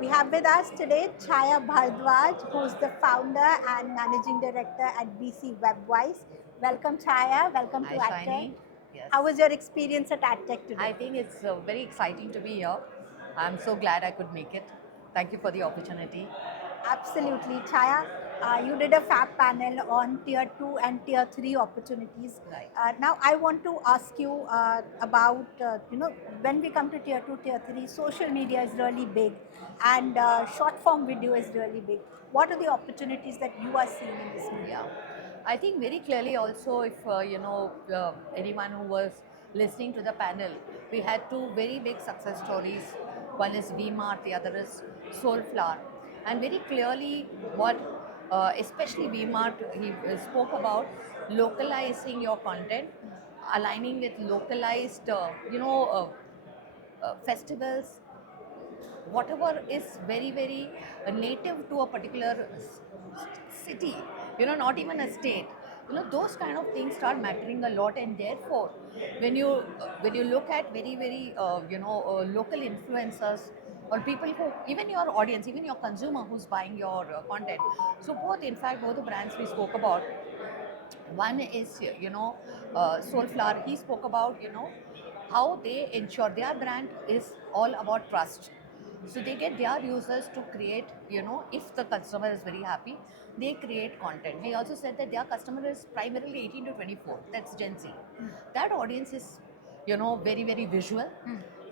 We have with us today Chaya Bhardwaj, who's the founder and managing director at BC Webwise. Welcome, Chaya. Welcome to Hi, AdTech. Shiny. Yes. How was your experience at AdTech today? I think it's very exciting to be here. I'm so glad I could make it. Thank you for the opportunity. Absolutely, Chaya. You did a FAB panel on tier 2 and tier 3 opportunities. Right. Now, I want to ask you about, when we come to tier 2, tier 3, social media is really big and short form video is really big. What are the opportunities that you are seeing in this medium? Yeah. I think very clearly also, if anyone who was listening to the panel, we had two very big success stories. One is VMart, the other is Soulflower. And very clearly, what especially VMart, he spoke about localizing your content, aligning with localized, festivals, whatever is very very native to a particular city, not even a state, those kind of things start mattering a lot. And therefore when you look at very very local influencers or people who, even your audience, even your consumer who's buying your content. So both, in fact, both the brands we spoke about, one is, Soulflower. He spoke about, how they ensure their brand is all about trust. So they get their users to create, if the customer is very happy, they create content. He also said that their customer is primarily 18 to 24. That's Gen Z. That audience is, very, very visual.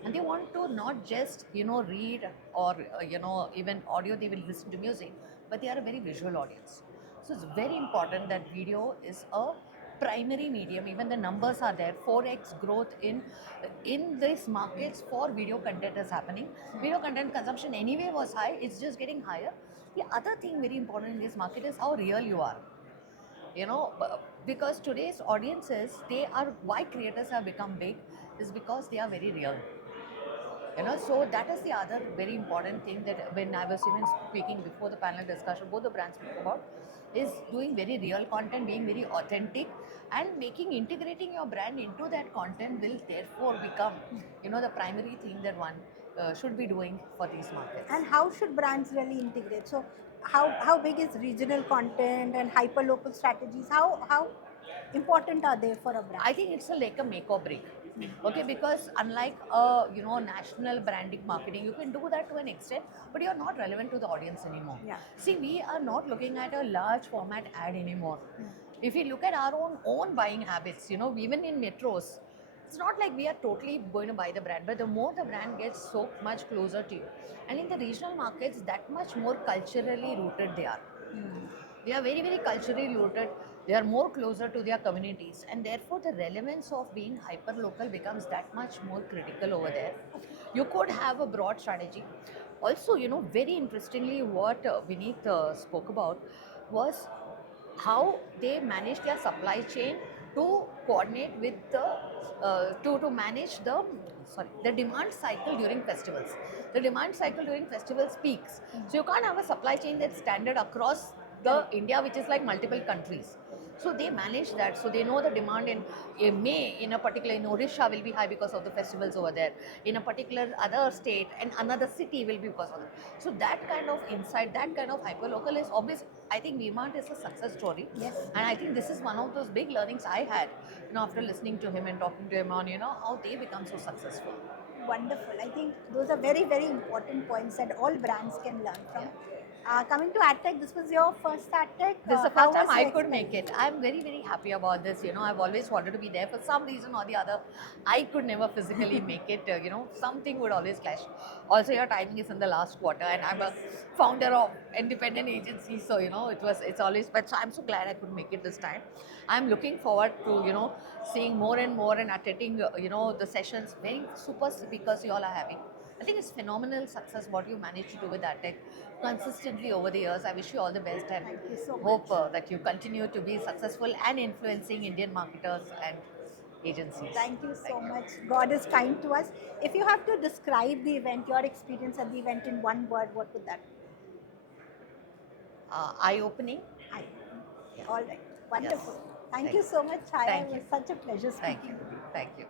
And they want to not just, read or, even audio, they will listen to music, but they are a very visual audience. So it's very important that video is a primary medium. Even the numbers are there. 4x growth in these markets for video content is happening. Video content consumption anyway was high. It's just getting higher. The other thing very important in this market is how real you are. Because today's audiences, they are, why creators have become big is because they are very real. So that is the other very important thing, that when I was even speaking before the panel discussion, both the brands spoke about, is doing very real content, being very authentic, and integrating your brand into that content will therefore become, the primary thing that one should be doing for these markets. And how should brands really integrate? So, how big is regional content and hyper local strategies? How important are they for a brand? I think it's like a make or break. Okay, because unlike national branding marketing, you can do that to an extent, but you're not relevant to the audience anymore. Yeah. See, we are not looking at a large format ad anymore. If we look at our own buying habits, even in metros, it's not like we are totally going to buy the brand, but the more the brand gets so much closer to you, and in the regional markets, that much more culturally rooted they are. They are very, very culturally rooted. They are more closer to their communities, and therefore the relevance of being hyper local becomes that much more critical over there. You could have a broad strategy. Also, very interestingly, what Vineet spoke about was how they manage their supply chain to coordinate with the to manage the demand cycle during festivals. The demand cycle during festivals peaks, so you can't have a supply chain that's standard across the India, which is like multiple countries. So they manage that. So they know the demand in May in a particular, in Odisha will be high because of the festivals over there. In a particular other state and another city will be because of it. So that kind of insight, that kind of hyperlocal is obvious. I think VMart is a success story. Yes. And I think this is one of those big learnings I had, after listening to him and talking to him on, how they become so successful. Wonderful. I think those are very, very important points that all brands can learn from. Yeah. Coming to AdTech, this was your first AdTech. This is the How first time was I the could make experience? it. I'm very, very happy about this. I've always wanted to be there. For some reason or the other, I could never physically make it. Something would always clash. Also, your timing is in the last quarter, and I'm a founder of independent agency, so it's always. But so I'm so glad I could make it this time. I'm looking forward to seeing more and more and attending the sessions. Very super speakers you all are having. I think it's phenomenal success what you managed to do with AdTech consistently over the years. I wish you all the best and Thank you so hope much. that you continue to be successful and influencing Indian marketers and agencies. Thank you so Thank you. much. God is kind to us. If you have to describe the event, your experience at the event in one word, what would that be? Eye-opening. Hi. Yeah. All right. Yes. Wonderful. Thank Thank you you. so much, Chaya. Thank It you. was such a pleasure Thank speaking you. with you. Thank you.